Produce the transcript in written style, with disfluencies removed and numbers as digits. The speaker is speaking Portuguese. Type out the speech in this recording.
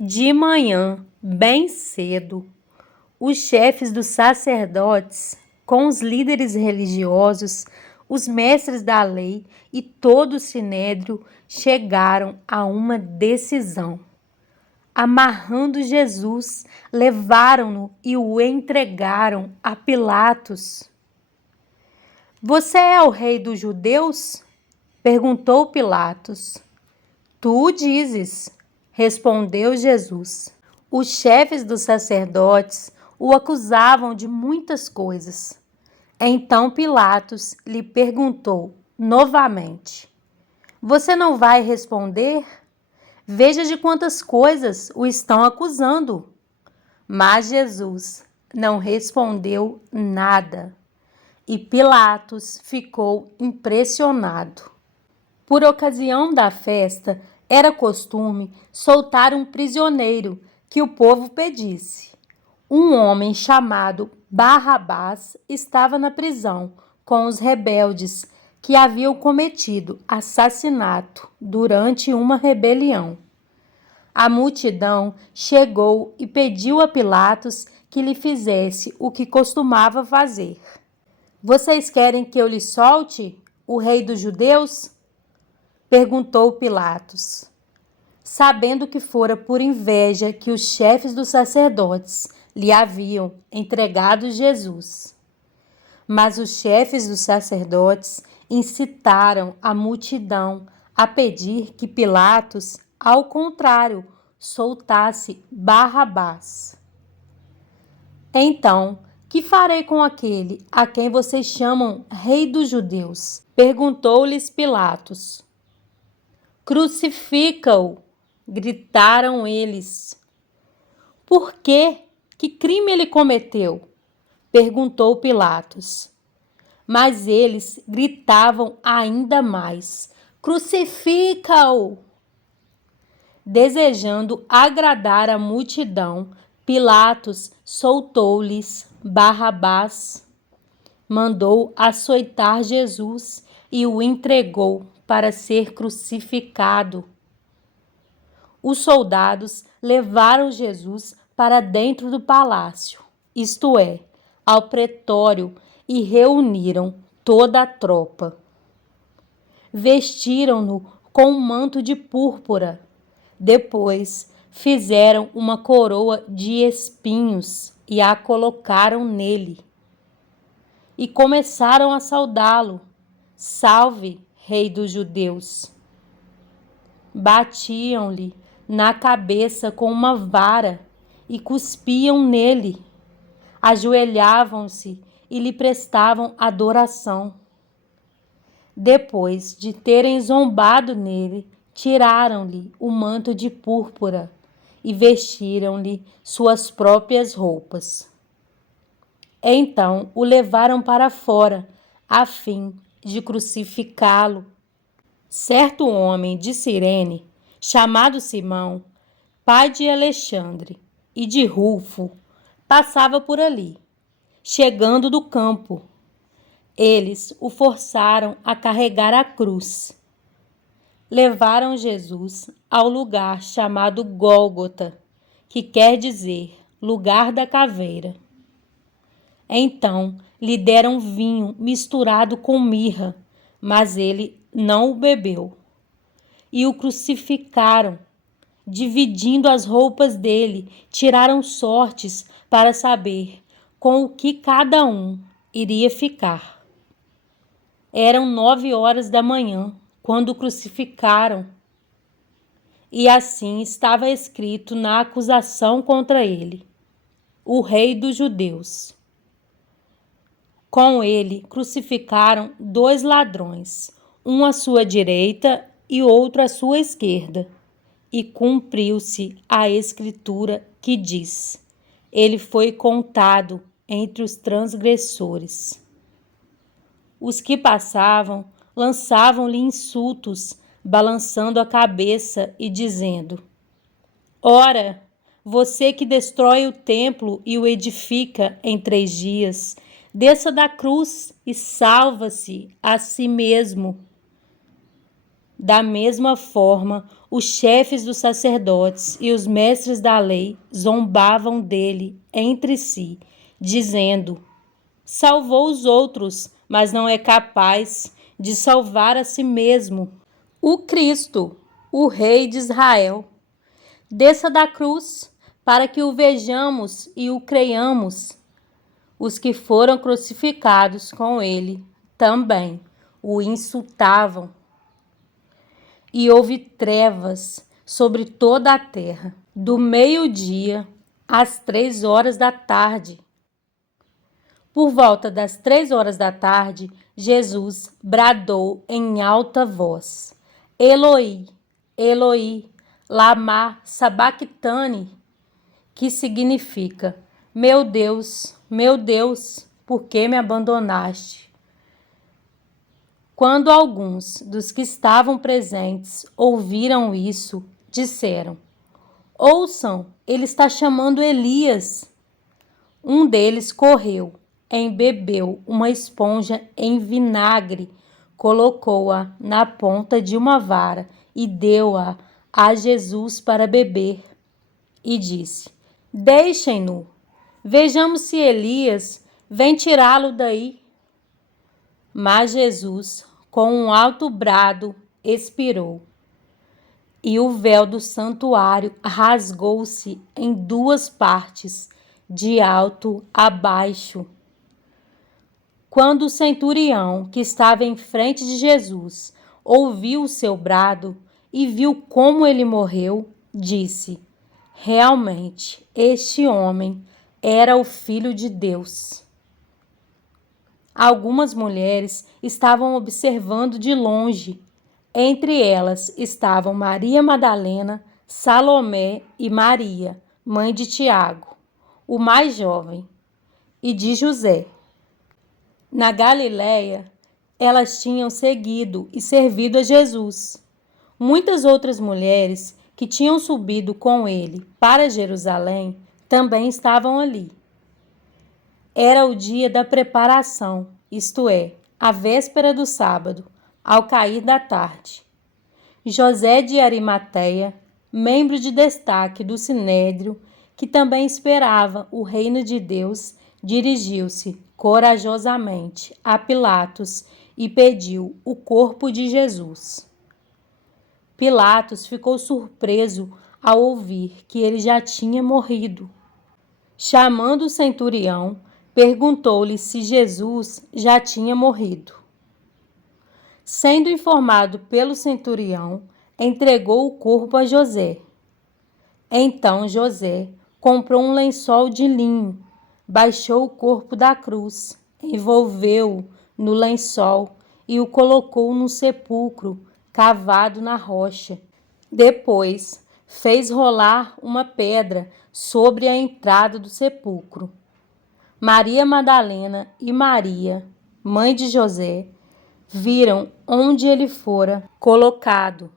De manhã, bem cedo, os chefes dos sacerdotes, com os líderes religiosos, os mestres da lei e todo o sinédrio chegaram a uma decisão. Amarrando Jesus, levaram-no e o entregaram a Pilatos. Você é o rei dos judeus? Perguntou Pilatos. Tu o dizes, respondeu Jesus. Os chefes dos sacerdotes o acusavam de muitas coisas. Então Pilatos lhe perguntou novamente: Você não vai responder? Veja de quantas coisas o estão acusando. Mas Jesus não respondeu nada. E Pilatos ficou impressionado. Por ocasião da festa, era costume soltar um prisioneiro que o povo pedisse. Um homem chamado Barrabás estava na prisão com os rebeldes que haviam cometido assassinato durante uma rebelião. A multidão chegou e pediu a Pilatos que lhe fizesse o que costumava fazer. Vocês querem que eu lhe solte, o rei dos judeus? Perguntou Pilatos, sabendo que fora por inveja que os chefes dos sacerdotes lhe haviam entregado Jesus. Mas os chefes dos sacerdotes incitaram a multidão a pedir que Pilatos, ao contrário, soltasse Barrabás. Então, que farei com aquele a quem vocês chamam rei dos judeus? Perguntou-lhes Pilatos. Crucifica-o! Gritaram eles. Por quê? Que crime ele cometeu? Perguntou Pilatos. Mas eles gritavam ainda mais. Crucifica-o! Desejando agradar a multidão, Pilatos soltou-lhes Barrabás, mandou açoitar Jesus e o entregou para ser crucificado. Os soldados levaram Jesus para dentro do palácio, isto é, ao pretório, e reuniram toda a tropa. Vestiram-no com um manto de púrpura. Depois fizeram uma coroa de espinhos e a colocaram nele. E começaram a saudá-lo. Salve, rei dos judeus! Batiam-lhe na cabeça com uma vara e cuspiam nele. Ajoelhavam-se e lhe prestavam adoração. Depois de terem zombado nele, tiraram-lhe o manto de púrpura e vestiram-lhe suas próprias roupas. Então o levaram para fora, a fim de crucificá-lo. Certo homem de Cirene, chamado Simão, pai de Alexandre e de Rufo, passava por ali, chegando do campo. Eles o forçaram a carregar a cruz. Levaram Jesus ao lugar chamado Gólgota, que quer dizer lugar da caveira. Então lhe deram vinho misturado com mirra, mas ele não o bebeu. E o crucificaram. Dividindo as roupas dele, tiraram sortes para saber com o que cada um iria ficar. Eram 9 horas da manhã, quando o crucificaram. E assim estava escrito na acusação contra ele: o rei dos judeus. Com ele crucificaram 2 ladrões, um à sua direita e outro à sua esquerda. E cumpriu-se a escritura que diz: ele foi contado entre os transgressores. Os que passavam lançavam-lhe insultos, balançando a cabeça e dizendo: Ora, você que destrói o templo e o edifica em 3 dias, desça da cruz e salva-se a si mesmo. Da mesma forma, os chefes dos sacerdotes e os mestres da lei zombavam dele entre si, dizendo: salvou os outros, mas não é capaz de salvar a si mesmo. O Cristo, o Rei de Israel, desça da cruz para que o vejamos e o creiamos. Os que foram crucificados com ele também o insultavam. E houve trevas sobre toda a terra, do meio-dia às 3 horas da tarde. Por volta das 3 horas da tarde, Jesus bradou em alta voz: Eloi, Eloi, lama sabactani, que significa: meu Deus, por que me abandonaste? Quando alguns dos que estavam presentes ouviram isso, disseram: ouçam, ele está chamando Elias. Um deles correu, embebeu uma esponja em vinagre, colocou-a na ponta de uma vara e deu-a a Jesus para beber. E disse: deixem-no, vejamos se Elias vem tirá-lo daí. Mas Jesus, com um alto brado, expirou. E o véu do santuário rasgou-se em 2 partes, de alto a baixo. Quando o centurião, que estava em frente de Jesus, ouviu o seu brado e viu como ele morreu, disse: realmente, este homem era o Filho de Deus. Algumas mulheres estavam observando de longe. Entre elas estavam Maria Madalena, Salomé e Maria, mãe de Tiago, o mais jovem, e de José. Na Galiléia, elas tinham seguido e servido a Jesus. Muitas outras mulheres que tinham subido com ele para Jerusalém também estavam ali. Era o dia da preparação, isto é, a véspera do sábado, ao cair da tarde. José de Arimateia, membro de destaque do Sinédrio, que também esperava o reino de Deus, dirigiu-se corajosamente a Pilatos e pediu o corpo de Jesus. Pilatos ficou surpreso ao ouvir que ele já tinha morrido. Chamando o centurião, perguntou-lhe se Jesus já tinha morrido. Sendo informado pelo centurião, entregou o corpo a José. Então José comprou um lençol de linho, baixou o corpo da cruz, envolveu-o no lençol e o colocou num sepulcro cavado na rocha. Depois fez rolar uma pedra sobre a entrada do sepulcro. Maria Madalena e Maria, mãe de José, viram onde ele fora colocado.